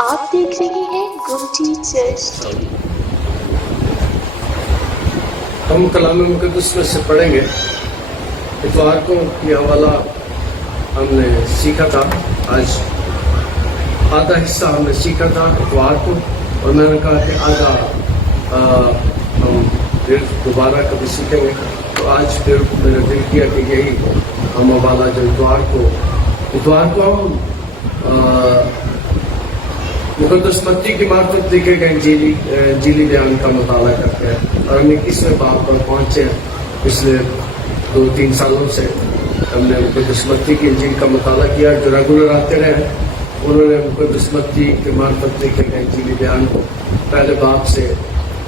آپ دیکھ رہے ہیں گمٹی چرچ ٹی وی۔ ہم کلام مقدس میں سے پڑھیں گے۔ اتوار کو یہ حوالہ ہم نے سیکھا تھا، آج آدھا حصہ ہم نے سیکھا تھا اتوار کو، اور میں نے کہا کہ آدھا ہم پھر دوبارہ کبھی سیکھیں گے۔ تو آج پھر میں نے دل کیا کہ یہی ہم حوالہ جو اتوار کو ہم مقدس متی کی معرفت لکھے گئے انجیلی بیان کا مطالعہ کرتے ہیں، اور ہم 21ویں باب پر پہنچے ہیں۔ پچھلے 2-3 سالوں سے ہم نے مقدس متی کی انجیل کا مطالعہ کیا۔ جو ریگولر آتے رہے انہوں نے مقدس متی کی معرفت لکھے گئے انجیلی بیان کو پہلے باب سے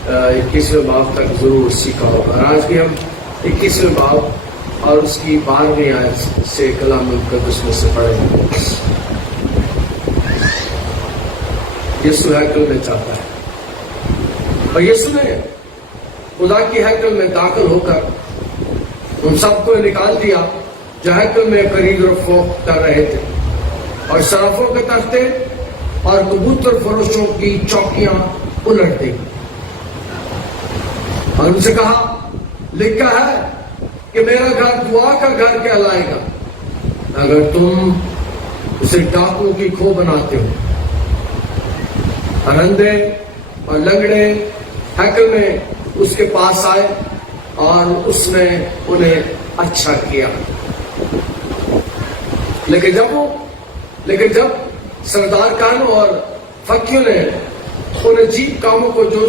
21ویں باب تک ضرور سیکھا ہوگا، اور آج بھی ہم 21ویں باب اور اس کی 12ویں آیت سے کلام مقدس میں سے پڑھیں گے۔ یسوع ہیکل میں چاہتا ہے، اور یسوع نے خدا کی ہیکل میں داخل ہو کر ان سب کو نکال دیا جو ہیکل میں خرید و فروخت کر رہے تھے، اور صرافوں کے تختے اور کبوتر فروشوں کی چوکیاں الٹ دی، اور ان سے کہا، لکھا ہے کہ میرا گھر دعا کا گھر کہلائے گا، اگر تم اسے ڈاکوں کی کھو بناتے ہو۔ اور اندھے اور لنگڑے ہیکل میں اس کے پاس آئے، اور اس نے انہیں اچھا کیا۔ لیکن جب سردار کانوں اور فقیوں نے ان عجیب کاموں کو جو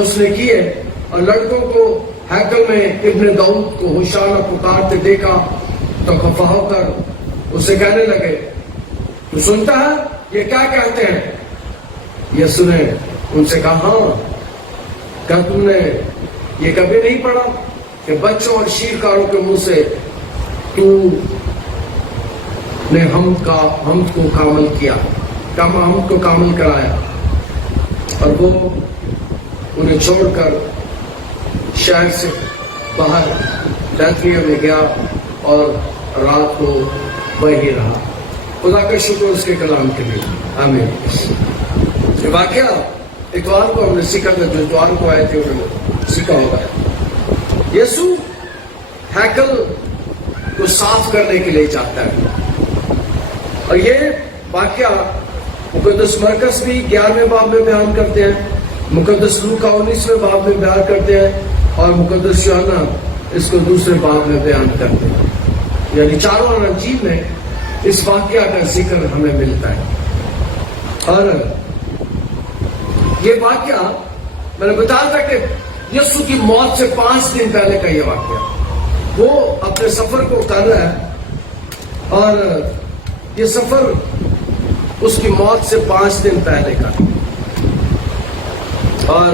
اس نے کیے، اور لڑکوں کو ہیکل میں ابن داؤد کو ہوشانہ پکارتے دیکھا، تو خفا ہو کر اسے کہنے لگے، تو سنتا ہے یہ کیا کہتے ہیں؟ یسوع نے ان سے کہا، ہاں، کیا تم نے یہ کبھی نہیں پڑھا کہ بچوں اور شیرکاروں کے منہ سے تو نے حمد کو کامل کیا، حمد کو کامل کرایا؟ اور وہ انہیں چھوڑ کر شہر سے باہر بیتنیہ میں گیا اور رات کو وہیں رہا۔ خدا کا شکر اس کے کلام کے لیے، آمین۔ یہ واقعہ اتوار کو ہم نے سیکھا تھا، جو اتوار کو آئے تھے انہوں نے سیکھا ہوگا۔ یسوع ہیکل کو صاف کرنے کے لیے چاہتا ہے، اور یہ واقعہ مقدس مرکز بھی 11ویں باب میں بیان کرتے ہیں، مقدس لوکا 19ویں باب میں بیان کرتے ہیں، اور مقدس یوحنا اس کو 2 باب میں بیان کرتے ہیں۔ یعنی چاروں انجیل میں اس واقعہ کا ذکر ہمیں ملتا ہے۔ اور یہ واقعہ میں نے بتایا تھا کہ یسوع کی موت سے 5 دن پہلے کا یہ واقعہ، وہ اپنے سفر کو کر رہا ہے، اور یہ سفر اس کی موت سے 5 دن پہلے کا، اور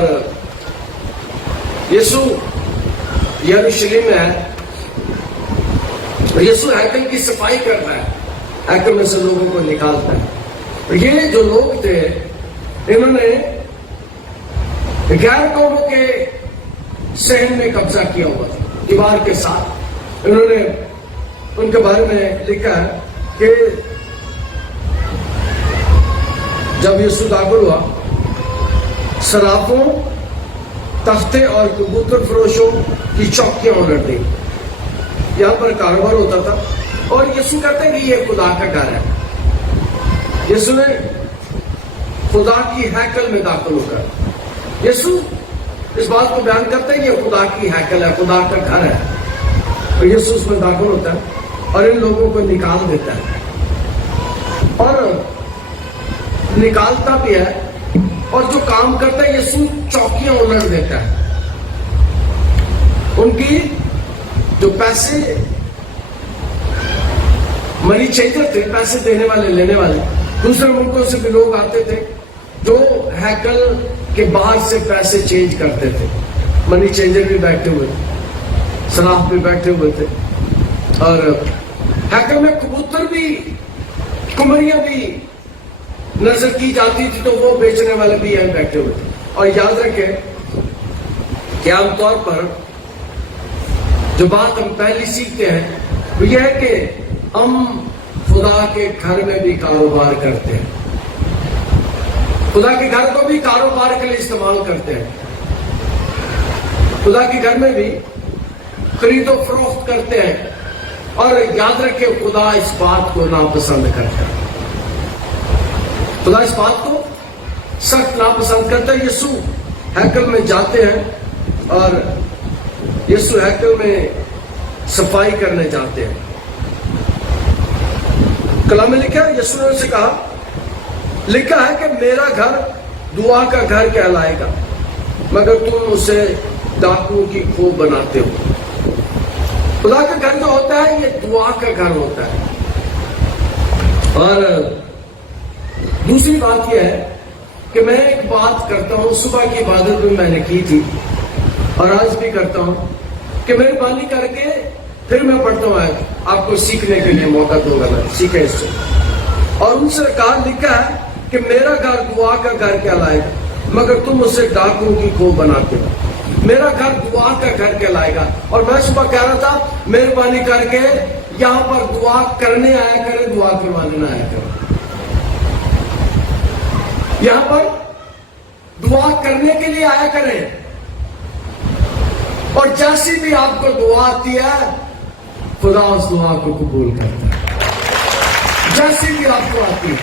یسوع یروشلم میں ہے، اور یسوع ہیکل کی صفائی کرتا ہے، ہیکل میں سے لوگوں کو نکالتا ہے۔ اور یہ جو لوگ تھے انہوں نے غیر قوموں کے صحن میں قبضہ کیا ہوا تھا، دیوار کے ساتھ۔ انہوں نے ان کے بارے میں لکھا ہے کہ جب یسوع داخل ہوا، صرافوں، تختے اور کبوتر فروشوں کی چوکیاں الٹ دی۔ یہاں پر کاروبار ہوتا تھا، اور یسوع کہتے ہیں کہ یہ خدا کا گھر ہے۔ یسوع نے خدا کی ہیکل میں داخل ہو کر، یسوع اس بات کو بیان کرتے ہیں کہ یہ خدا کی ہیکل ہے، خدا کا گھر ہے، اور یسوع اس میں داخل ہوتا ہے اور ان لوگوں کو نکال دیتا ہے، اور نکالتا بھی ہے، اور جو کام کرتا ہے یسوع چوکیاں الٹ دیتا ہے۔ ان کی جو پیسے منی چینجر تھے، پیسے دینے والے لینے والے، دوسرے ملکوں سے بھی لوگ آتے تھے جو ہیکل کے باہر سے پیسے چینج کرتے تھے۔ منی چینجر بھی بیٹھے ہوئے تھے، صراف بھی بیٹھے ہوئے تھے، اور ہیکل میں کبوتر بھی، کمریاں بھی نظر کی جاتی تھی، تو وہ بیچنے والے بھی یہاں بیٹھے ہوئے تھے۔ اور یاد رکھیں کہ عام طور پر جو بات ہم پہلی سیکھتے ہیں وہ یہ ہے کہ ہم خدا کے گھر میں بھی کاروبار کرتے ہیں، خدا کے گھر کو بھی کاروبار کے لیے استعمال کرتے ہیں، خدا کے گھر میں بھی خرید و فروخت کرتے ہیں۔ اور یاد رکھیں خدا اس بات کو ناپسند کرتا ہے، خدا اس بات کو سخت ناپسند کرتا ہے۔ یسوع ہیکل میں جاتے ہیں اور یسوع ہیکل میں صفائی کرنے جاتے ہیں۔ کلام میں لکھا ہے، یسوع نے اسے کہا، لکھا ہے کہ میرا گھر دعا کا گھر کہلائے گا، مگر تم اسے ڈاکوؤں کی کھوپ بناتے ہو۔ خدا کا گھر جو ہوتا ہے یہ دعا کا گھر ہوتا ہے۔ اور دوسری بات یہ ہے کہ میں ایک بات کرتا ہوں، صبح کی عبادت میں نے کی تھی اور آج بھی کرتا ہوں کہ مہربانی کر کے پھر میں پڑھتا ہوں آیت، آپ کو سیکھنے کے لیے موقع دو گا، میں سیکھیں اس سے۔ اور ان سے کہا، لکھا ہے کہ میرا گھر دعا کا گھر کہلائے گا، مگر تم اسے ڈاکوؤں کی کھوپ بناتے ہو۔ میرا گھر دعا کا گھر کہلائے گا۔ اور میں صبح کہہ رہا تھا، مہربانی کر کے یہاں پر دعا کرنے آیا کرے، دعا کروانے نہ آیا کرے۔ یہاں پر دعا کرنے کے لیے آیا کریں، اور جیسی بھی آپ کو دعا آتی ہے خدا اس دعا کو قبول کرتا ہے، جیسی بھی آپ کو آتی ہے۔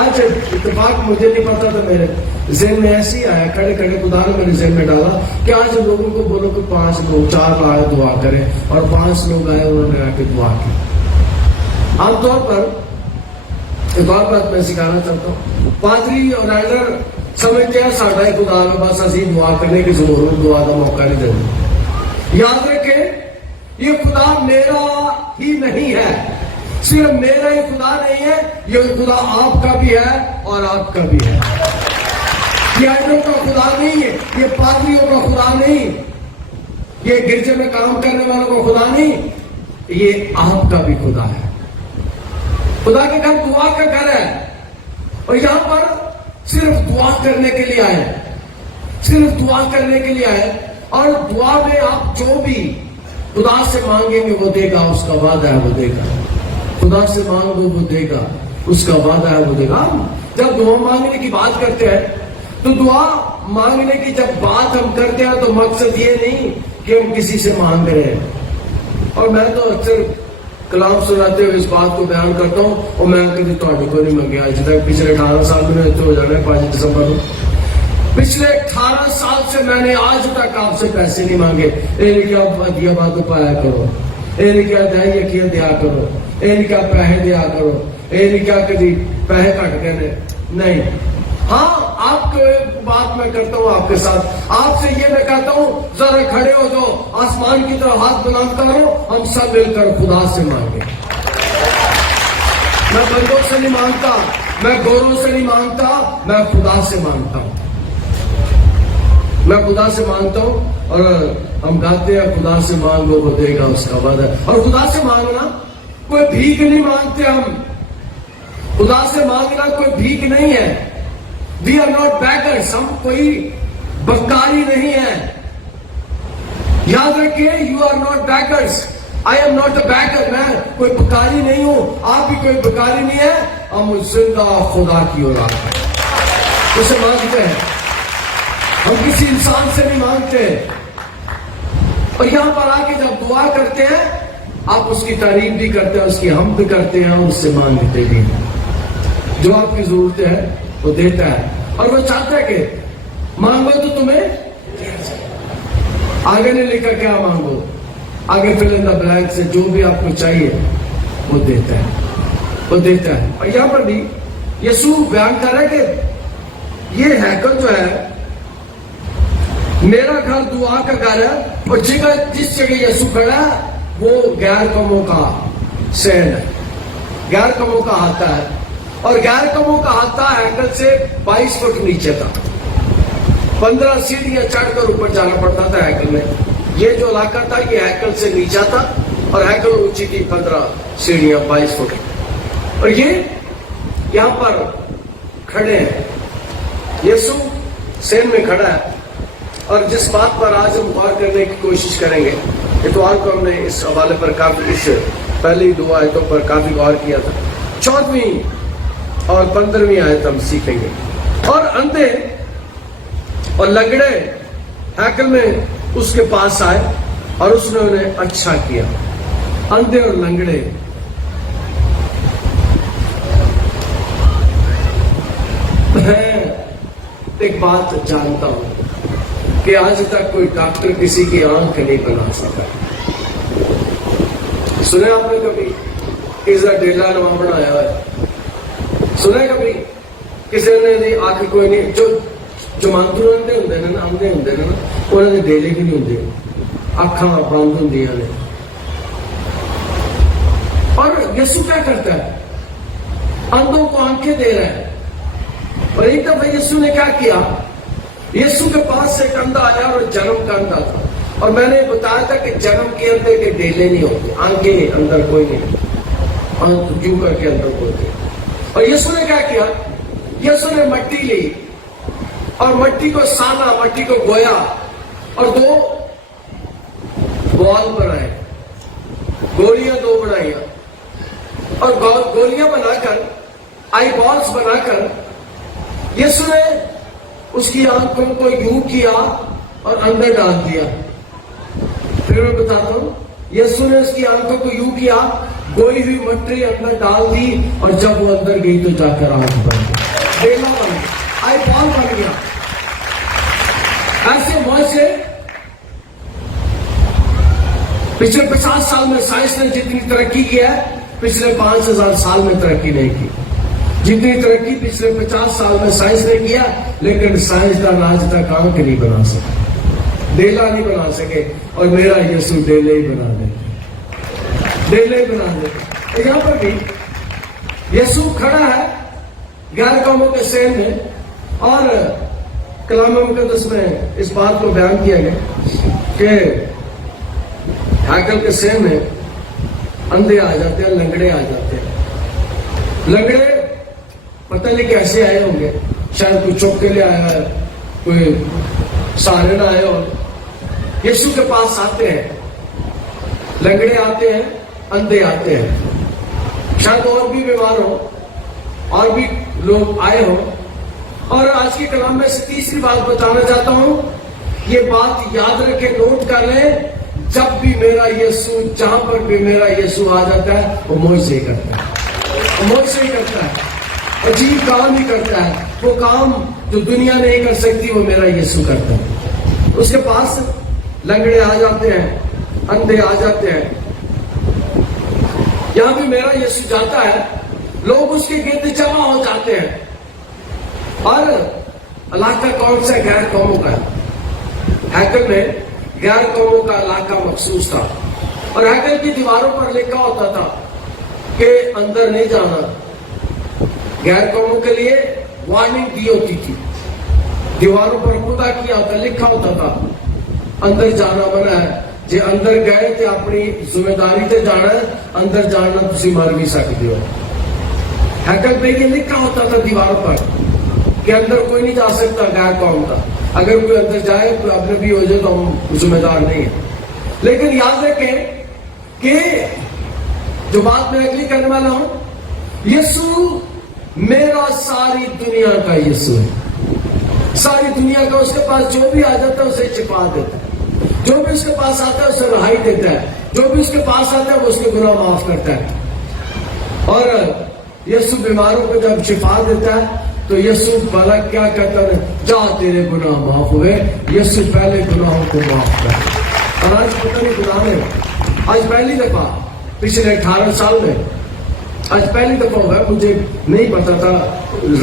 آج اتفاق مجھے نہیں پتا تھا، میرے ذہن میں ایسے ہی آیا، کھڑے کھڑے خدا نے میرے ذہن میں ڈالا کہ آج لوگوں کو بولو کہ 5 لوگ 4 آئے دعا کریں، اور 5 لوگ آئے انہوں نے آ کے دعا کی۔ عام طور پر ایک اور بات میں سکھانا چاہتا ہوں، پادری اور ایلڈر سمجھتے ہیں ساڈا ہی خدا میں بس اسی دعا کرنے کی ضرورت، دعا کا موقع نہیں دینا۔ یاد رکھیں یہ خدا میرا ہی نہیں ہے، صرف میرا ہی خدا نہیں ہے، یہ خدا آپ کا بھی ہے اور آپ کا بھی ہے۔ یہ ایلڈروں کا خدا نہیں ہے، یہ پادریوں کا خدا نہیں، یہ گرجے میں کام کرنے والوں کا خدا نہیں، یہ آپ کا بھی خدا ہے۔ خدا کے گھر دعا کا گھر ہے، اور یہاں پر صرف دعا کرنے کے لیے آئے، صرف دعا کرنے کے لیے آئے۔ اور دعا میں آپ جو بھی خدا سے مانگیں گے وہ دے گا، اس کا وعدہ ہے وہ دے گا۔ خدا سے مانگو وہ دے گا، اس کا وعدہ ہے وہ دے گا۔ جب دعا مانگنے کی بات کرتے ہیں تو دعا مانگنے کی جب بات ہم کرتے ہیں تو مقصد یہ نہیں کہ ہم کسی سے مانگ رہے ہیں۔ اور میں تو اکثر کلام سناتے ہوئے اس بات کو بیان کرتا ہوں، اور میں کبھی تھوڑے کو نہیں منگیا آج تک، پچھلے 18 سال میں تو ہو جانا ہے 5 دسمبر کو، پچھلے 18 سال سے میں نے آج تک آپ سے پیسے نہیں مانگے۔ اے لکھا دیا بات پایا کرو، اے لکھا دیا یقین دیا کرو، اے لکھا پیسے دیا کرو، اے لکھا کبھی پیسے کٹ گئے نہیں۔ ہاں آپ کو ایک بات میں کرتا ہوں آپ کے ساتھ، آپ سے یہ میں کہتا ہوں ذرا کھڑے ہو جاؤ، آسمان کی طرف ہاتھ بلند کرو، ہم سب مل کر خدا سے مانگیں۔ میں بندوں سے نہیں مانگتا، میں گوروں سے نہیں مانگتا، میں خدا سے مانگتا ہوں، میں خدا سے مانگتا ہوں۔ اور ہم گاتے ہیں خدا سے مانگو وہ دے گا، اس کا وعدہ ہے۔ اور خدا سے مانگنا کوئی بھیک نہیں مانگتے ہم، خدا سے مانگنا کوئی بھیک نہیں ہے۔ We are not beggars، ہم کوئی بکاری نہیں ہے۔ یاد رکھیں you are not beggars، I am not a beggar، میں کوئی بکاری نہیں ہوں، آپ بھی کوئی بکاری نہیں ہے، ہم زندہ خدا کی اولاد ہیں، اسے مانگتے ہیں، ہم کسی انسان سے نہیں مانگتے۔ اور یہاں پر آ کے جب دعا کرتے ہیں آپ اس کی تعریف بھی کرتے ہیں، اس کی حمد کرتے ہیں، اور اس سے مانگتے بھی ہیں۔ جو آپ کی ضرورت ہے وہ دیتا ہے، اور وہ چاہتا ہے کہ مانگو تو تمہیں آگے نہیں لکھا کیا مانگو، آگے فل ان دا بلینک سے جو بھی آپ کو چاہیے وہ دیتا ہے، وہ دیتا ہے۔ اور یہاں پر بھی یسوع بیان کر رہا ہے کہ یہ ہیکل جو ہے میرا گھر دعا کا گھر ہے، اور جگہ جس جگہ یسوع کھڑا ہے وہ غیر قوموں کا سینڈ ہے، غیر قوموں کا ہاتھا ہے، اور غیر قوموں کا ہاتھا ہیکل سے 22 فٹ نیچے تھا، 15 سیڑھیاں چڑھ کر اوپر جانا پڑتا تھا ہیکل میں۔ یہ جو علاقہ تھا یہ ہیکل سے نیچا تھا، اور ہیکل اونچی تھی 15 سیڑھیاں 22 فٹ۔ اور یہ یہاں پر کھڑے ہیں، یسوع سین میں کھڑا ہے، اور جس بات پر آج ہم غور کرنے کی کوشش کریں گے، اتوار کو ہم نے اس حوالے پر کافی پہلی 2 آیتوں پر کافی غور کیا تھا، 14 اور 15 آیت ہم سیکھیں گے. اور اندھے اور لنگڑے ہیکل میں اس کے پاس آئے اور اس نے انہیں اچھا کیا. اندھے اور لنگڑے. میں ایک بات جانتا ہوں کہ آج تک کوئی ڈاکٹر کسی کی آنکھ نہیں بنا سکا. سنے آپ نے کبھی کسی کا ڈیلا نواں بنایا ہے؟ سنے کبھی کسی نے آنکھ کوئی نہیں جو مانترو اندھے ہوندے نے نا اندھے ہوندے نے نا انہوں نے ڈیلے بھی نہیں ہوندے اکھاں بند ہوندیاں نے. اور یسوع کیا کرتا ہے؟ اندھوں کو آنکھیں دے رہا ہے. اور ایک دفعہ یسوع نے کیا کیا؟ یسوع کے پاس سے ایک اندھا آیا اور جنم کا اندھا تھا. اور میں نے بتایا تھا کہ جنم کے اندر کے ڈیلے نہیں ہوتے, آنکھیں اندر کوئی نہیں, آنکھ یوں کر کے اندر کوئی نہیں. اور یسوع نے کیا کیا؟ یسوع نے مٹی لی اور مٹی کو سانا, مٹی کو گویا اور 2 بال بنائے, گولیاں 2 بنائیاں اور گولیاں بنا کر, آئی بالز بنا کر یسوع نے اس کی آنکھوں کو یوں کیا اور اندر ڈال دیا. پھر میں بتاتا ہوں, یسوع نے اس کی آنکھوں کو یوں کیا, گوئی ہوئی مٹی اندر ڈال دی اور جب وہ اندر گئی تو جا کر آنکھ بن گئی, ڈیلا بن گیا, آئی بال بن گیا. ایسے معاشرے پچھلے 50 سال میں سائنس نے جتنی ترقی کی ہے پچھلے 5000 سال میں ترقی نہیں کی. جتنی ترقی پچھلے 50 سال میں سائنس نے کیا, لیکن سائنسدان آج تک آنکھ نہیں بنا سکے, ڈیلا نہیں بنا سکے. اور میرا یسوع ڈیلے ہی بنا دے, ڈیلے ہی بنا دے. یہاں پر بھی یسوع کھڑا ہے غیر قوموں کے سین میں, اور کلام مقدس میں اس بات کو بیان کیا گیا کہ ہیکل کے سین میں اندھے آ جاتے ہیں, لنگڑے آ جاتے ہیں. لنگڑے پتہ نہیں کیسے آئے ہوں گے, شاید کوئی چوک کے لیے آیا ہے, کوئی سہارے نہ آئے ہو. یسوع کے پاس آتے ہیں, لنگڑے آتے ہیں, اندھے آتے ہیں, شاید اور بھی بیمار ہو, اور بھی لوگ آئے ہوں. اور آج کے کلام میں سے تیسری بات بتانا چاہتا ہوں, یہ بات یاد رکھیں, نوٹ کر لیں, جب بھی میرا یسوع, جہاں پر بھی میرا یسوع آ جاتا ہے وہ معجزے کرتا ہے, وہ معجزے کرتا ہے, عجیب کام ہی کرتا ہے. وہ کام جو دنیا نہیں کر سکتی وہ میرا یسوع کرتا ہے. اس کے پاس لنگڑے آ جاتے ہیں, اندھے آ جاتے ہیں. یہاں بھی میرا یسوع جاتا ہے, لوگ اس کے گرد جمع ہو جاتے ہیں. اور علاقہ کون سا؟ غیر قوموں کا. ہیکل میں غیر قوموں کا علاقہ مخصوص تھا, اور ہیکل کی دیواروں پر لکھا ہوتا تھا کہ اندر نہیں جانا. غیر قوموں کے لیے وارننگ دی ہوتی تھی, دیواروں پر خدا کیا ہوتا, لکھا ہوتا تھا اندر جانا منع ہے. جے اندر گئے تو اپنی ذمہ داری سے جانا ہے, اندر جانا تسی مر بھی سکتے ہو. ہیکل پہ یہ لکھا ہوتا تھا دیواروں پر کہ اندر کوئی نہیں جا سکتا غیر قوم کا. اگر کوئی اندر جائے تو اپنے بھی ہو جائے تو ہم ذمہ دار نہیں ہیں. لیکن یاد رکھیں کہ جو بات میں اگلی کرنے والا ہوں, یسوع میرا ساری دنیا کا یسوع ہے. ساری دنیا کا. اس کے پاس جو بھی آ جاتا ہے اسے شفا دیتا ہے, جو بھی اس کے پاس آتا ہے اسے رہائی دیتا ہے, جو بھی اس کے پاس آتا ہے وہ اس کے گناہ معاف کرتا ہے. اور یسوع بیماروں کو جب شفا دیتا ہے تو یسوع بھلا کیا کہتا ہے؟ جا تیرے گناہ معاف ہوئے. یسوع پہلے گناہوں کو معاف کر. اور آج پتہ نہیں گناہ ہے, آج پہلی دفعہ پچھلے 18 سال میں, آج پہلی دفعہ ہوا ہے, مجھے نہیں پتا تھا,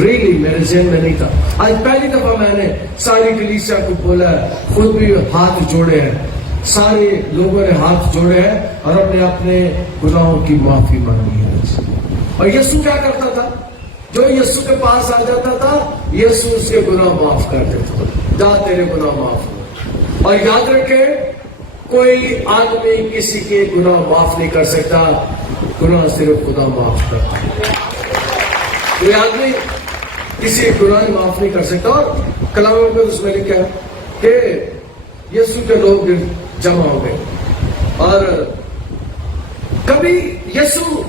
ریلی میرے ذہن میں نہیں تھا. آج پہلی دفعہ میں نے ساری کلیسیا کو بولا ہے, خود بھی ہاتھ جوڑے ہیں, سارے لوگوں نے ہاتھ جوڑے ہیں اور اپنے اپنے گناہوں کی معافی مانگی ہے. اور یسوع کیا کرتا تھا؟ جو یسوع کے پاس آ جاتا تھا یسوع اس کے گناہ معاف کر دیتا تھا. جا تیرے گناہ معاف ہو. اور یاد رکھیں, کوئی آدمی کسی کے گناہ معاف نہیں کر سکتا, گناہ صرف خدا معاف کرتا ہے. کوئی آدمی کسی گناہ معاف نہیں کر سکتا. اور کلام میں اس میں لکھا ہے کہ یسوع کے لوگ جمع ہو گئے, اور کبھی یسوع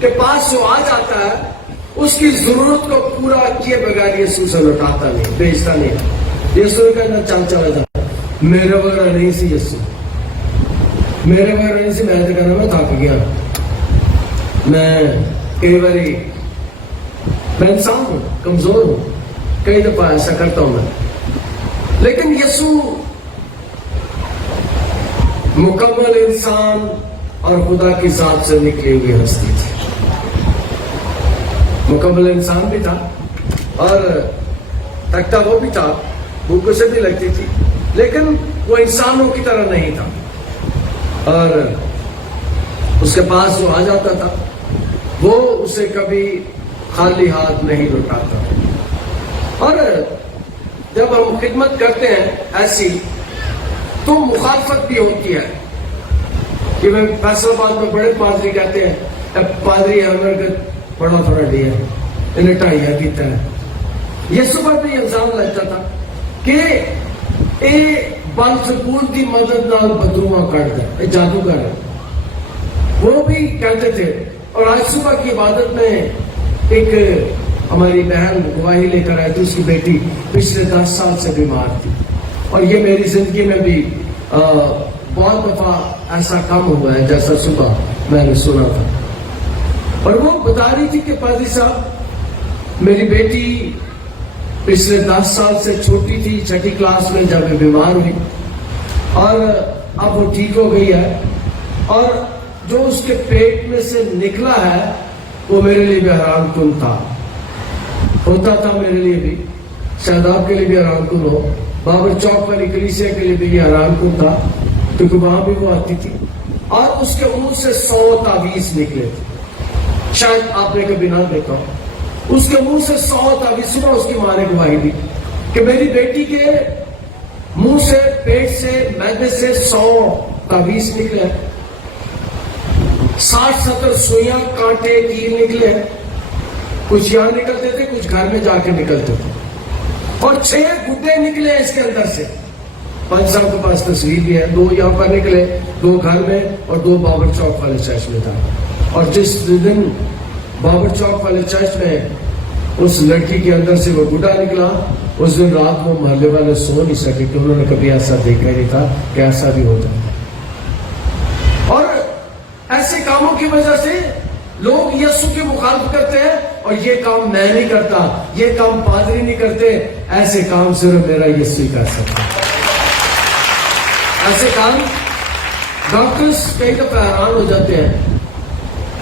کے پاس جو آ جاتا ہے اس کی ضرورت کو پورا کیے بغیر یسوع سے لوٹاتا نہیں، بیچتا نہیں۔ یسوع نے کہنا چل چلا جاتا، میرے وغیرہ نہیں سی یسوع، میرے وغیرہ نہیں سی۔ میں تو کہنا میں تھک گیا، میں کئی باری میں انسان ہوں، کمزور ہوں، کئی دفعہ ایسا کرتا ہوں میں، لیکن یسوع مکمل انسان اور خدا کی ذات سے نکلی ہوئی ہستی تھی، مکمل انسان بھی تھا اور تھکتا وہ بھی تھا، بھوک اسے بھی لگتی تھی، لیکن وہ انسانوں کی طرح نہیں تھا، اور اس کے پاس جو آ جاتا تھا وہ اسے کبھی خالی ہاتھ نہیں لوٹاتا۔ اور جب ہم خدمت کرتے ہیں ایسی تو مخالفت بھی ہوتی ہے، کہ میں فیصل آباد میں بڑے پادری کہتے ہیں پادری بڑا تھوڑا لیا انہیں ٹائیا کیتا ہے۔ یسوع پر بھی الزام لگتا تھا کہ اے بلزبول کی مدد نال بدروہاں کٹ دے، اے جادوگر ہے، وہ بھی کہتے تھے۔ اور آج صبح کی عبادت میں ایک ہماری بہن گواہی لے کر آئی تھی، اس کی بیٹی پچھلے 10 سال سے بیمار تھی، اور یہ میری زندگی میں بھی بہت دفعہ ایسا کام ہوا ہے جیسا صبح میں نے سنا تھا۔ اور وہ بتا رہی تھی کہ پادری صاحب میری بیٹی پچھلے 10 سال سے چھوٹی تھی، 6ٹھی کلاس میں جب بیمار ہوئی، اور اب وہ ٹھیک ہو گئی ہے، اور جو اس کے پیٹ میں سے نکلا ہے وہ میرے لیے بھی حیران کن تھا، ہوتا تھا میرے لیے بھی، شاید آپ کے لیے بھی حیران کن ہو۔ بابر چوک والی کلیسیا کے لیے بھی یہ حیران کن تھا، کیونکہ وہاں بھی وہ آتی تھی، اور اس کے منہ سے 100 تعویذ نکلے تھے، شاید آپ نے کبھی نہ دیکھا، اس کے منہ سے 100 تعویذ۔ صبح اس کی ماں نے گواہی دی کہ میری بیٹی کے منہ سے، پیٹ سے، معدے سے 100 تعویذ نکلے، 60-70 سوئیاں، کانٹے، کیل نکلے، کچھ یہاں نکلتے تھے، کچھ گھر میں جا کے نکلتے تھے، اور 6 گڈے نکلے اس کے اندر سے۔ 5 صاحب کے پاس تصویر بھی ہے، 2 یہاں پر نکلے، 2 گھر میں اور 2 بابر چوک والے چرچ میں تھا۔ اور جس دن بابر چوک والے چرچ میں اس لڑکی کے اندر سے وہ گڈا نکلا، اس دن رات وہ محلے والے سو نہیں سکے، کہ انہوں نے کبھی ایسا دیکھا ہی نہیں تھا کہ ایسا بھی ہوتا ہے۔ اور ایسے کاموں کی وجہ سے لوگ یسوع کی مخالفت کرتے ہیں، اور یہ کام میں نہیں کرتا، یہ کام پادری نہیں کرتے، ایسے کام صرف میرا یسوع کر سکتا ہے۔ ایسے کام ڈاکٹرز کئی دفعہ حیران ہو جاتے ہیں۔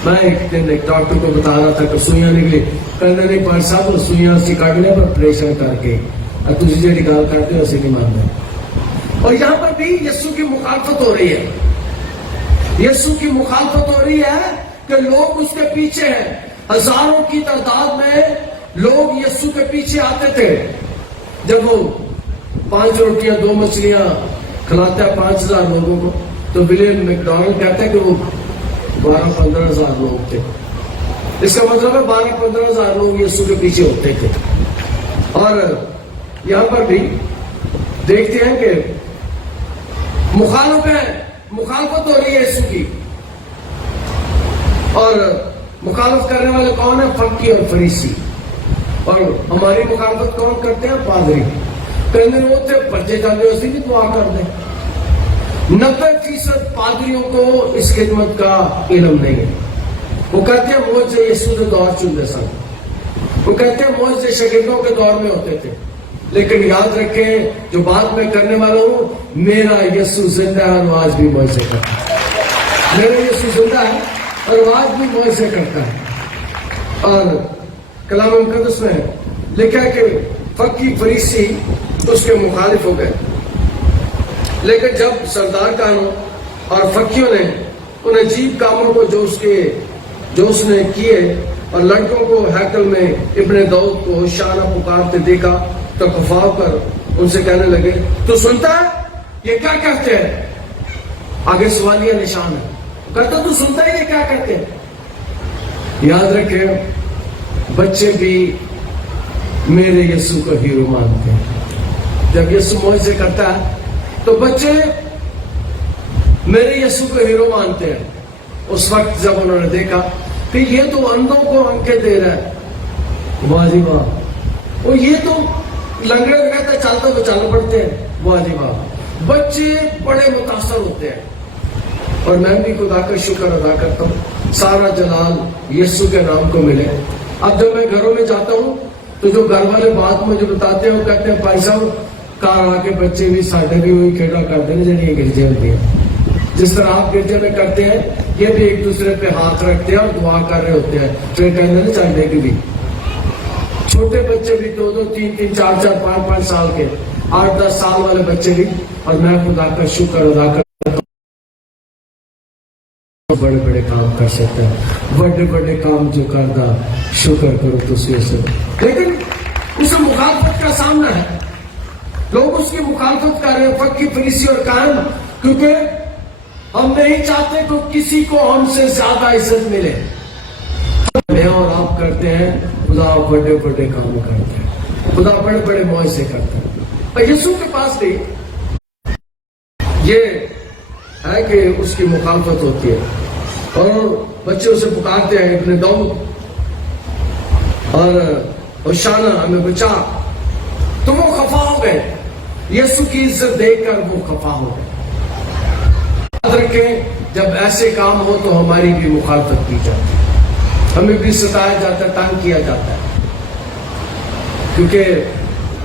میں ایک دن ایک ڈاکٹر کو بتا رہا تھا کہ سوئیاں نکلی، کہنے نہیں پاس صاحب سوئیاں سے کاٹنے پر آپریشن کر کے تجھے جو نکال کرتے ہیں اسے نہیں مانتا۔ اور یہاں پر بھی یسوع کی مخالفت ہو رہی ہے، یسوع کی مخالفت ہو رہی ہے کہ لوگ اس کے پیچھے ہیں۔ ہزاروں کی تعداد میں لوگ یسوع کے پیچھے آتے تھے۔ جب وہ 5 روٹیاں 2 مچھلیاں کھلاتا ہے 5000 لوگوں کو، تو ولیم میکڈونلڈ کہتا ہے کہ وہ 12-15 ہزار لوگ تھے۔ اس کا مطلب ہے 12-15 ہزار لوگ یسوع کے پیچھے ہوتے تھے۔ اور یہاں پر بھی دیکھتے ہیں کہ مخالفت ہو رہی ہے یسوع کی، اور مخالفت کرنے والے کون ہیں؟ فقی اور فریسی۔ اور ہماری مخالفت کون کرتے ہیں؟ پادری۔ کہنے وہ تھے پرچے جانے اسی بھی دعا کر دیں۔ 90% پادریوں کو اس خدمت کا علم نہیں ہے۔ وہ کہتے ہیں معجزے یسوع کے دور چلتے سن، وہ کہتے ہیں معجزے شاگردوں کے دور میں ہوتے تھے، لیکن یاد رکھیں جو بات میں کرنے والا ہوں، میرا یسوع زندہ ہے اور آج بھی معجزے کرتا ہے۔ میرا یسوع زندہ ہے اور آج بھی معجزے کرتا ہے۔ اور کلام مقدس میں لکھا ہے کہ فقی فریسی اس کے مخالف ہو گئے، لیکن جب سردار کہانوں اور فقیوں نے ان عجیب کاموں کو جو اس نے کیے اور لڑکوں کو ہیکل میں ابن داؤد کو شانہ پکارتے دیکھا تو خفا کر ان سے کہنے لگے، تو سنتا ہے یہ کیا کہتے ہیں؟ آگے سوالیہ نشان ہے، کہتا تو سنتا ہے یہ کیا کہتے ہیں؟ یاد رکھیں بچے بھی میرے یسوع کو ہیرو مانتے ہیں۔ جب یسوع معجزے کرتا ہے تو بچے میرے یسوع کو ہیرو مانتے ہیں۔ اس وقت جب انہوں نے دیکھا کہ یہ تو اندھوں کو آنکھیں دے رہا ہے، واہ جی واہ، اور یہ تو لنگڑے کہتے ہیں چلتے تو چل پڑتے ہیں، واہ جی واہ۔ بچے بڑے متاثر ہوتے ہیں، اور میں بھی خدا کا شکر ادا کرتا ہوں سارا جلال یسوع کے نام کو ملے۔ اب جب میں گھروں میں جاتا ہوں تو جو گھر والے بات مجھے بتاتے ہیں وہ کہتے ہیں بھائی صاحب گھر آ کے بچے بھی ساڈے بھی وہی کھیڈا کرتے ہیں جی گرجے ہوتی ہیں، جس طرح آپ گرجے میں کرتے ہیں یہ بھی ایک دوسرے پہ ہاتھ رکھتے ہیں اور دعا کر رہے ہوتے ہیں، پھر کہنے نہیں چاہتے کہ بھی چھوٹے بچے بھی 2 3 3 4 4 5 5 سال کے 8 10 سال والے بچے بھی، اور میں خدا کا شکر ادا کرتا ہوں بڑے بڑے کام کر سکتا ہے، بڑے بڑے کام جو کرتا شکر کرو تو سے، لیکن اسے مخالفت کا سامنا ہے، لوگ اس کی مخالفت کر رہے ہیں، فقی فریسی اور کاہن، کیونکہ ہم نہیں چاہتے کہ کسی کو ہم سے زیادہ عزت ملے۔ میں اور آپ کرتے ہیں، خدا بڑے بڑے کام کرتے ہیں، خدا بڑے بڑے معجزے کرتے ہیں، اور یسوع کے پاس بھی یہ ہے کہ اس کی مخالفت ہوتی ہے، اور بچے اسے پکارتے ہیں ابن داؤد اور ہوشانہ ہمیں بچا، تو وہ خفا ہو گئے، یسوع کی عزت دیکھ کر وہ خفا ہو گئے۔ یاد رکھیں جب ایسے کام ہو تو ہماری بھی مخالفت کی جاتی ہے، ہمیں بھی ستایا جاتا ہے، تنگ کیا جاتا ہے، کیونکہ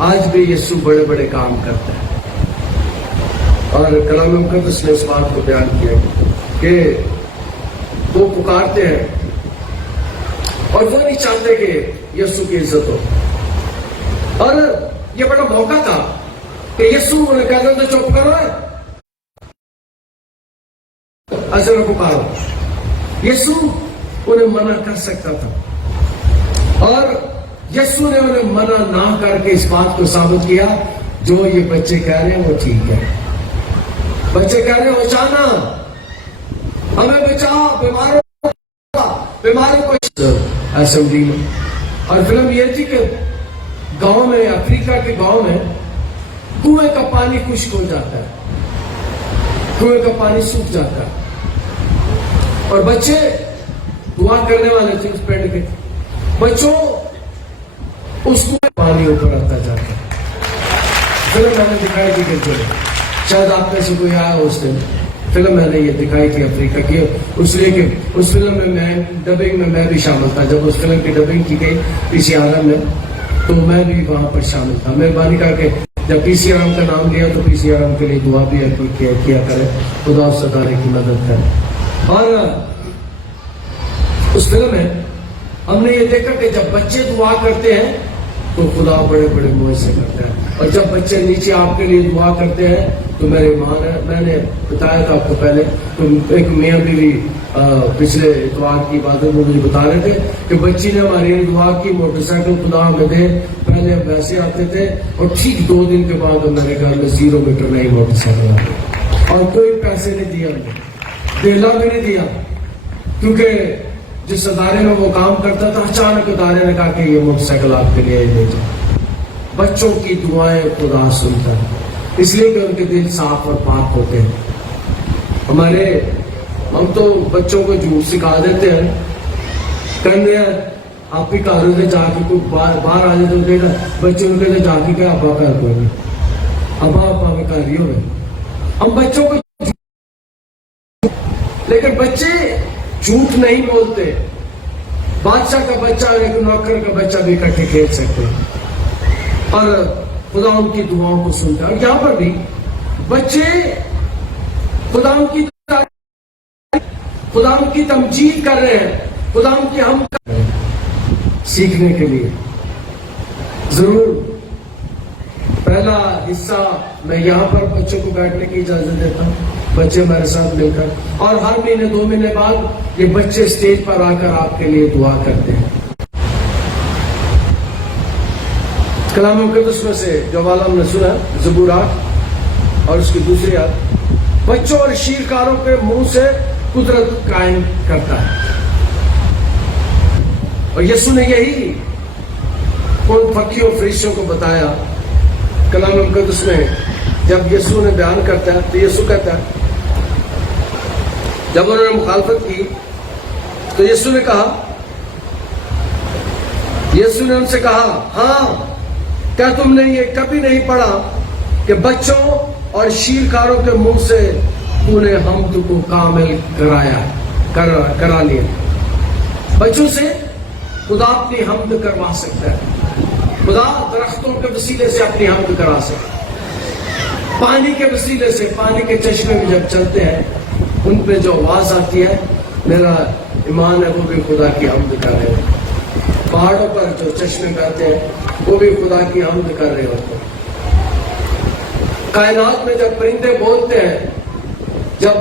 آج بھی یسوع بڑے بڑے کام کرتا ہے، اور کلام مقدس نے اس بات کو بیان کیا کہ وہ پکارتے ہیں اور وہ نہیں چاہتے کہ یسوع کی عزت ہو، اور یہ بڑا موقع تھا کہ یسوع انہیں کہتے تھے چپ کرو ایسے نہ پکارو، یسوع انہیں منع کر سکتا تھا، اور یسوع نے انہیں منع نہ کر کے اس بات کو ثابت کیا جو یہ بچے کہہ رہے ہیں وہ ٹھیک ہے۔ بچے کہہ رہے ہیں ہوشانہ ہمیں بچا بیماروں کو اسمبلی میں، اور فلم یہ تھی کہ گاؤں میں، افریقہ کے گاؤں میں کنویں کا پانی خشک ہو جاتا ہے، کنویں کا پانی سوکھ جاتا ہے، اور بچے دعا کرنے والے تھے اس پینڈ کے، بچوں اس کنویں پانی اوپر آتا جاتا ہے۔ فلم میں نے دکھائی تھی کہ شاید آپ میں سے کوئی آیا ہو اس دن، فلم میں نے یہ دکھائی تھی افریقہ کی، اس لیے کہ اس فلم میں ڈبنگ میں میں بھی شامل تھا، جب اس فلم کی ڈبنگ کی گئی PCR میں تو میں بھی وہاں پر شامل تھا۔ مہربانی کر کے جب PCR کا نام لیا تو PCR کے لیے دعا بھی کیا کرے، خدا اس ستارے کی مدد کرے۔ اور اس فلم میں ہم نے یہ دیکھا کہ جب بچے دعا کرتے ہیں تو خدا بڑے بڑے معجزے کرتا ہے، اور جب بچے نیچے آپ کے لیے دعا کرتے ہیں تو میرے ماں نے، میں نے بتایا تھا آپ کو پہلے، تو ایک میاں بیوی پچھلے اتوار کی باتوں میں مجھے بتا رہے تھے کہ بچی نے ہمارے لیے دعا کی، موٹر سائیکل خدا ہمیں دے، پہلے ہم ویسے آتے تھے اور ٹھیک 2 دن کے بعد میرے گھر میں 0 میٹر نئی موٹر سائیکل آ گئی، اور کوئی پیسے نہیں دیا، دہلا بھی نہیں دیا، کیونکہ جس ادارے میں وہ کام کرتا تھا اچانک ادارے نے کہا کہ یہ موٹر سائیکل آپ کے لیے لے جاؤ۔ بچوں کی دعائیں خدا سنتا ہے، اس لیے کہ ان کے دل صاف اور پاک ہوتے ہیں۔ ہم تو بچوں کو جھوٹ سکھا دیتے ہیں، کہتے ہیں آپ ہی کہہ رہے تھے جا کے کوئی باہر آ جاتے دیکھا بچوں کو کہتے جا کے کیا ابا کر کوئی نہیں، ابا ابا میں کر رہی ہو گئے ہم بچوں کو، لیکن بچے جھوٹ نہیں بولتے، بادشاہ کا بچہ اور ایک نوکر کا بچہ بھی اکٹھے کھیل سکتے ہیں، اور خدا ان کی دعاؤں کو سنتا ہے۔ اور یہاں پر بھی بچے خدا ان کی تمجید کر رہے ہیں، خدا ان کی ہم سیکھنے کے لیے ضرور پہلا حصہ میں یہاں پر بچوں کو بیٹھنے کی اجازت دیتا ہوں، بچے میرے ساتھ مل کر، اور ہر مہینے 2 مہینے بعد یہ بچے اسٹیج پر آ کر آپ کے لیے دعا کرتے ہیں۔ کلام مقدس میں سے جو والا ہم نے سنا زبور 8 اور اس کی دوسری آیت، بچوں اور شیرکاروں کے منہ سے قدرت قائم کرتا ہے، اور یسوع نے یہی ان فقیوں فریسیوں کو بتایا کلام مقدس میں۔ جب یسوع نے بیان کرتا ہے تو یسوع کہتا ہے جب انہوں نے مخالفت کی تو یسوع نے ان سے کہا ہاں، کیا تم نے یہ کبھی نہیں پڑھا کہ بچوں اور شیرکاروں کے منہ سے تو نے حمد کو کامل کرا لیا؟ بچوں سے خدا اپنی حمد کروا سکتا ہے، خدا درختوں کے وسیلے سے اپنی حمد کرا سکتا ہے، پانی کے وسیلے سے، پانی کے چشمے میں جب چلتے ہیں ان پہ جو آواز آتی ہے، میرا ایمان ہے وہ بھی خدا کی حمد کر رہے ہیں۔ پہاڑوں پر جو چشمے بہتے ہیں وہ بھی خدا کی حمد کر رہے ہوتے ہیں۔ کائنات میں جب پرندے بولتے ہیں، جب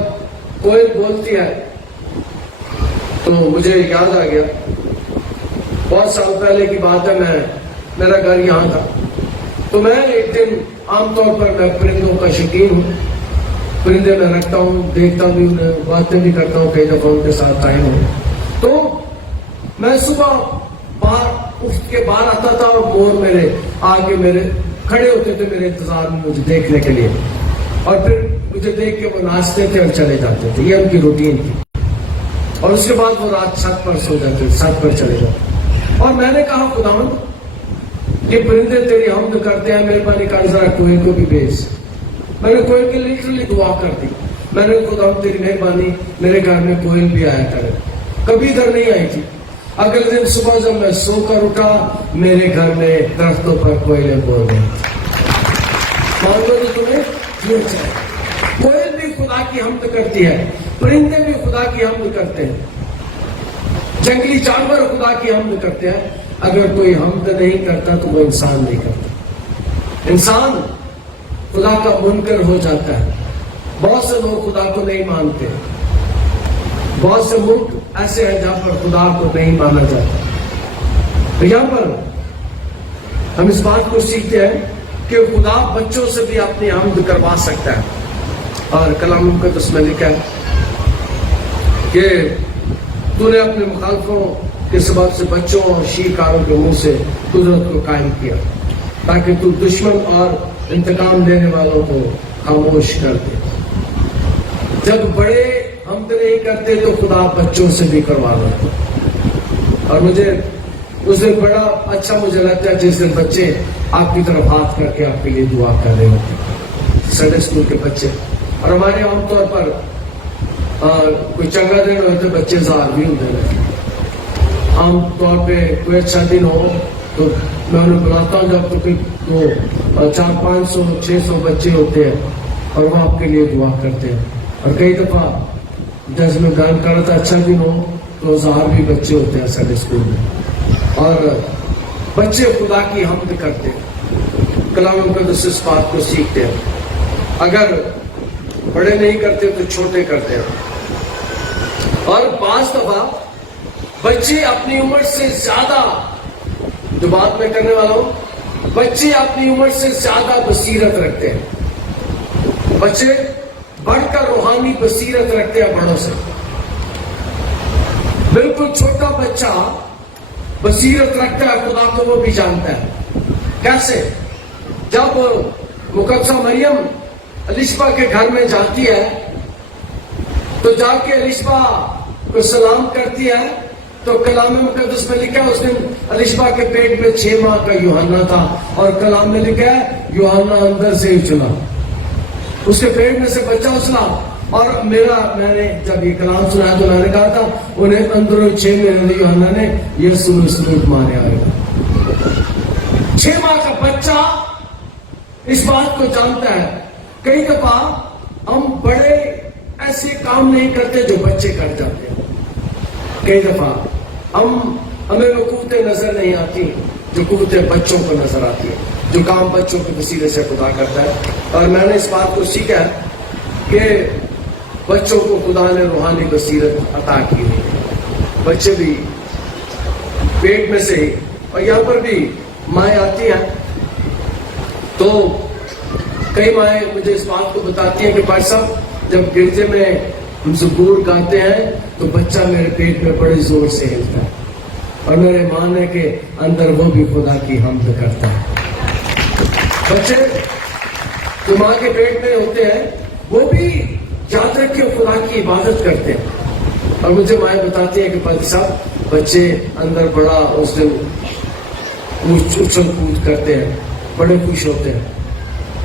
کوئل بولتی ہے، تو مجھے یاد آ گیا بہت سال پہلے کی بات ہے، میرا گھر یہاں تھا، تو میں ایک دن عام طور پر میں پرندوں کا شوقین ہوں، پرندے میں رکھتا ہوں، دیکھتا بھی انہیں، باتیں بھی کرتا ہوں، کئی دفعہ ان کے ساتھ آئے ہوں۔ تو میں صبح باہر اٹھ کے باہر آتا تھا اور مور میرے آگے میرے کھڑے ہوتے تھے میرے انتظار میں مجھے دیکھنے کے لیے، اور پھر مجھے دیکھ کے وہ ناچتے تھے اور چلے جاتے تھے، یہ ان کی روٹین تھی۔ اور اس کے بعد وہ رات چھت پر سو جاتے تھے، چھت پر چلے جاتے۔ اور میں نے کہا خداوند یہ پرندے تیری حمد کرتے ہیں، مہربانی کر ذرا کوئل کو بھی بھیج۔ میں نے کوئل کے لٹرلی دعا کر دی، میں نے خداوند تیری مہربانی میرے گھر میں کوئل بھی آیا کرے، کبھی ادھر نہیں آئی تھی۔ اگلے دن صبح جب میں سو کر اٹھا، میرے گھر میں درختوں پر کوئلیں بول رہی تھیں۔ تمہیں یہ چاہیے، کوئل بھی خدا کی حمد کرتی ہے، پرندے بھی خدا کی حمد کرتے ہیں، جنگلی جانور خدا کی حمد کرتے ہیں۔ اگر کوئی حمد نہیں کرتا تو وہ انسان نہیں کرتا، انسان خدا کا منکر ہو جاتا ہے۔ بہت سے لوگ خدا کو نہیں مانتے، بہت سے ملک ایسے ہیں جہاں پر خدا کو نہیں مانا جاتا۔ یہاں پر ہم اس بات کو سیکھتے ہیں کہ خدا بچوں سے بھی اپنی حمد کروا سکتا ہے، اور کلام مقدس میں لکھا ہے کہ تو نے اپنے مخالفوں کے سبب سے بچوں اور شیرکاروں کے منہ سے قدرت کو قائم کیا، تاکہ تو دشمن اور انتقام لینے والوں کو خاموش کر دے۔ جب بڑے حمد نہیں کرتے تو خدا بچوں سے بھی کروا دیتا۔ اور مجھے اس دن بڑا اچھا مجھے لگتا ہے جس دن بچے آپ کی طرف ہاتھ کر کے آپ کے لیے دعا کر رہے ہوتے، سنڈے اسکول کے بچے۔ اور ہمارے عام طور پر کوئی چنگا دن ہوتے بچے زار بھی ہوتے ہیں، عام طور پہ کوئی اچھا دن ہو تو میں انہیں بلاتا ہوں، جب تو 400-500 600 بچے ہوتے ہیں اور وہ آپ کے لیے دعا کرتے ہیں۔ اور کئی دفعہ جیسے میں بیان کر رہا تھا، اچھا دن ہو تو ہزار بھی بچے ہوتے ہیں سنڈے اسکول میں، اور بچے خدا کی حمد کرتے ہیں۔ کلام مقدس اس بات کو سیکھتے ہیں، اگر بڑے نہیں کرتے تو چھوٹے کرتے ہیں۔ اور بعض دفعہ بچے اپنی عمر سے زیادہ، جو بات میں کرنے والا ہوں، بچے اپنی عمر سے زیادہ بصیرت رکھتے ہیں، بچے بڑھ کر روحانی بصیرت رکھتے ہیں بڑوں سے۔ بالکل چھوٹا بچہ بصیرت رکھتا ہے، خدا کو وہ بھی جانتا ہے۔ کیسے؟ جب مقدسہ مریم الشبا کے گھر میں جاتی ہے تو جا کے الشبا کو سلام کرتی ہے، تو کلام مقدس میں لکھا ہے اس دن الشبا کے پیٹ میں 6 ماہ کا یوحنا تھا، اور کلام میں لکھا ہے یوحنا اندر سے اچھلا، اس کے پیٹ میں سے بچہ اچھلا۔ اور میں نے جب یہ کلام سنا تو میں نے کہا تھا انہیں اندروں 6 مہینے یوحنا نے یسوع مسیح مارے آئے گا۔ 6 ماہ کا بچہ اس بات کو جانتا ہے۔ کئی دفعہ ہم بڑے ایسے کام نہیں کرتے جو بچے کر جاتے ہیں، کئی دفعہ ہمیں وہ قوتیں نظر نہیں آتی جو قوتیں بچوں کو نظر آتی ہیں، جو کام بچوں کے وسیلے سے خدا کرتا ہے۔ اور میں نے اس بات کو سیکھا ہے کہ بچوں کو خدا نے روحانی بصیرت عطا کی ہے، بچے بھی پیٹ میں سے ہی۔ اور یہاں پر بھی مائیں آتی ہیں تو کئی مائیں مجھے اس بات کو بتاتی ہیں کہ بھائی صاحب جب گرجے میں ہم زبور گاتے ہیں تو بچہ میرے پیٹ میں بڑے زور سے ہلتا ہے، اور میرے ایمان ہے کہ اندر وہ بھی خدا کی حمد کرتا ہے۔ بچے جو ماں کے پیٹ میں ہوتے ہیں وہ بھی یاد رکھے خدا کی عبادت کرتے ہیں، اور مجھے مائیں بتاتی ہیں کہ پادری صاحب بچے اندر بڑا اس دن اچھل کود کرتے ہیں، بڑے خوش ہوتے ہیں،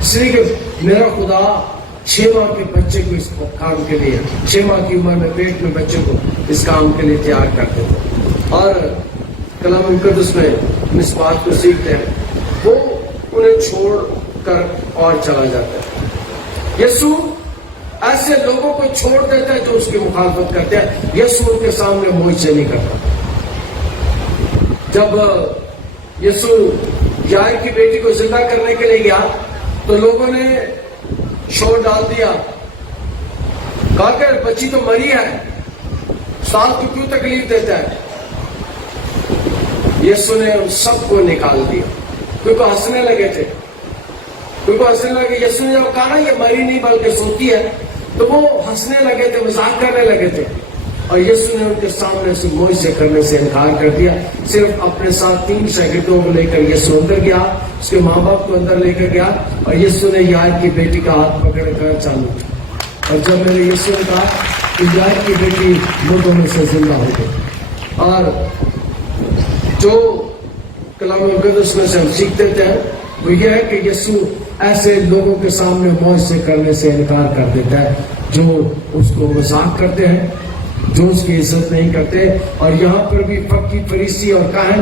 اس لیے کہ میرا خدا 6 ماہ کے بچے کو اس کام کے لیے 6 ماہ کی عمر میں پیٹ میں بچے کو اس کام کے لیے تیار کرتے تھے، اور کلام مقدس میں ہم اس بات کو سیکھتے ہیں، وہ انہیں چھوڑ کر اور چلا جاتا ہے۔ یسوع ایسے لوگوں کو چھوڑ دیتا ہے جو اس کی مخالفت کرتے ہیں، یسوع ان کے سامنے معجزے نہیں کرتا۔ جب یسوع یائر کی بیٹی کو زندہ کرنے کے لیے گیا تو لوگوں نے شور ڈال دیا، کہا کہ بچی تو مری ہے، استاد کو کیوں تکلیف دیتا ہے؟ یسوع نے ان سب کو نکال دیا، کیونکہ ہنسنے لگے تھے، یسوع نے جب کہا نا یہ مری نہیں بلکہ سوتی ہے تو وہ ہنسنے لگے تھے، مذاق کرنے لگے تھے، اور یسوع نے ان کے سامنے سے معجزے کرنے سے انکار کر دیا۔ صرف اپنے ساتھ 3 شاگردوں کو لے کر یسوع اندر گیا، اس کے ماں باپ کو اندر لے کر گیا، اور یسوع نے یائر کی بیٹی کا ہاتھ پکڑ کر چالو کیا، اور جب میں نے یسوع نے کہا کہ یائر کی بیٹی مردوں میں سے زندہ ہو گئی۔ اور جو کلام مقدس میں سے ہم سیکھتے ہیں وہ یہ ہے کہ یسوع ایسے لوگوں کے سامنے معجزے کرنے سے انکار کر دیتا ہے جو اس کو مذاق کرتے ہیں، جو اس کی عزت نہیں کرتے۔ اور یہاں پر بھی فقی، فریسی اور کاہن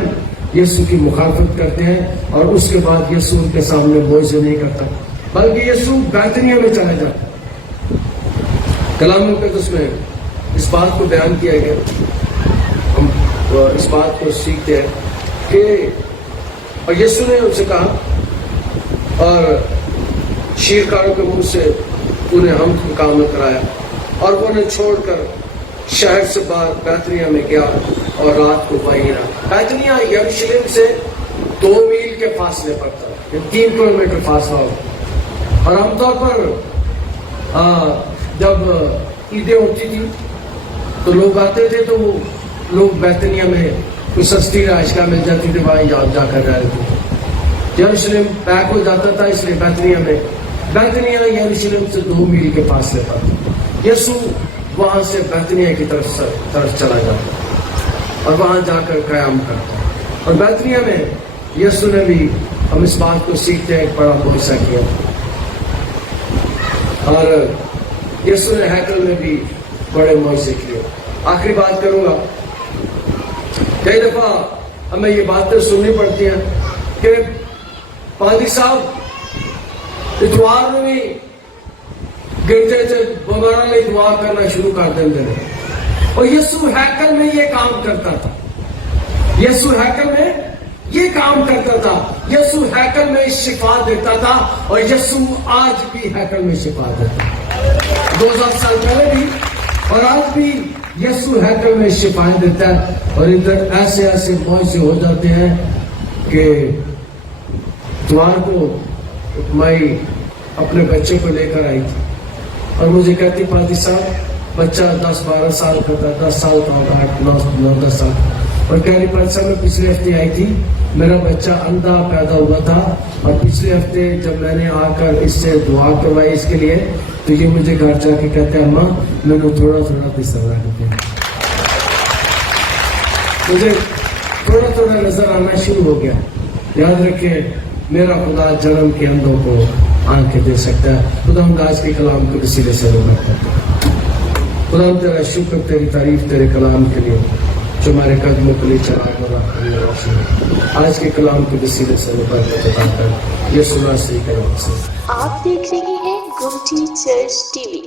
یسوع کی مخالفت کرتے ہیں، اور اس کے بعد یسوع ان کے سامنے معجزے نہیں کرتا، بلکہ یسوع بیتنیہ میں چلا جاتا ہے۔ کلام مقدس میں اس بات کو بیان کیا گیا، ہم اس بات کو سیکھتے ہیں کہ اور یسوع نے ان سے کہا، اور شیرکاروں کے منہ سے انہیں حمد کا کام کرایا، اور وہ انہیں چھوڑ کر شہر سے باہر بیتنیہ میں گیا اور رات کو وہیں رہا۔ بیتنیہ یروشلم سے 2 میل کے فاصلے پر تھا، 3 کلومیٹر فاصلہ ہوتا، اور عام طور پر جب عیدیں ہوتی تھی تو لوگ آتے تھے تو وہ لوگ بیتنیہ میں کوئی سستی رہائش گاہ مل جاتی تھی، وہاں جا کر رہتے تھے۔ یروشلم پیک ہو جاتا تھا، اس لیے بیتنیہ یروشلم سے 2 میل کے فاصلے پر تھا۔ یسوع وہاں سے بیتنیہ کی طرف چلا جاتا اور وہاں جا کر قیام کرتا، اور بیتنیہ میں یسوع نے بھی، ہم اس بات کو سیکھتے ہیں، ایک بڑا معجزہ کیا، اور یسوع نے ہیکل میں بھی بڑے معجزے کیے۔ آخری بات کروں گا، کئی دفعہ ہمیں یہ باتیں سننی پڑتی ہیں کہ پادری صاحب اتوار میں بھی گرجے سے بغیر میں دعا کرنا شروع کر دیتے ہیں، اور یسوع ہیکل میں یہ کام کرتا تھا، یسوع ہیکل میں یہ کام کرتا تھا، یسوع ہیکل میں شفا دیتا تھا، اور یسوع آج بھی ہیکل میں شفا دیتا ہے۔ 2000 سال پہلے بھی اور آج بھی یسوع ہیکل میں شفا دیتا ہے، اور ادھر ایسے ایسے معجزے ہو جاتے ہیں کہ اتوار کو میں اپنے بچے کو لے کر آئی تھی، اور مجھے کہتی پادری صاحب بچہ 10-12 سال کا تھا، 10 سال کا ہوگا، 8-9-10 سال، اور کہہ رہی پادری صاحب میں پچھلے ہفتے آئی تھی، میرا بچہ اندھا پیدا ہوا تھا، اور پچھلے ہفتے جب میں نے آ کر اس سے دعا کروائی اس کے لیے تو یہ مجھے گھر جا کے کہتے ہیں اماں میں نے تھوڑا دستا ہے، مجھے تھوڑا نظر آنا شروع ہو گیا۔ یاد رکھیں میرا خدا جنم کے اندھوں کو آنکھیں دے سکتا ہے۔ خدا ہم آج کے کلام کے وسیلے سے رونا کرتے ہیں۔ خدا ہم تیرا شکر، تیری تعریف تیرے کلام کے لیے جو ہمارے قدموں کے لیے چراغ اور راہ روشنی، آج کے کلام کے وسیلے سے برکت عطا کر، یہ سنا سی کرم سے۔ آپ دیکھ رہے ہیں گوٹی چرچ ٹی وی۔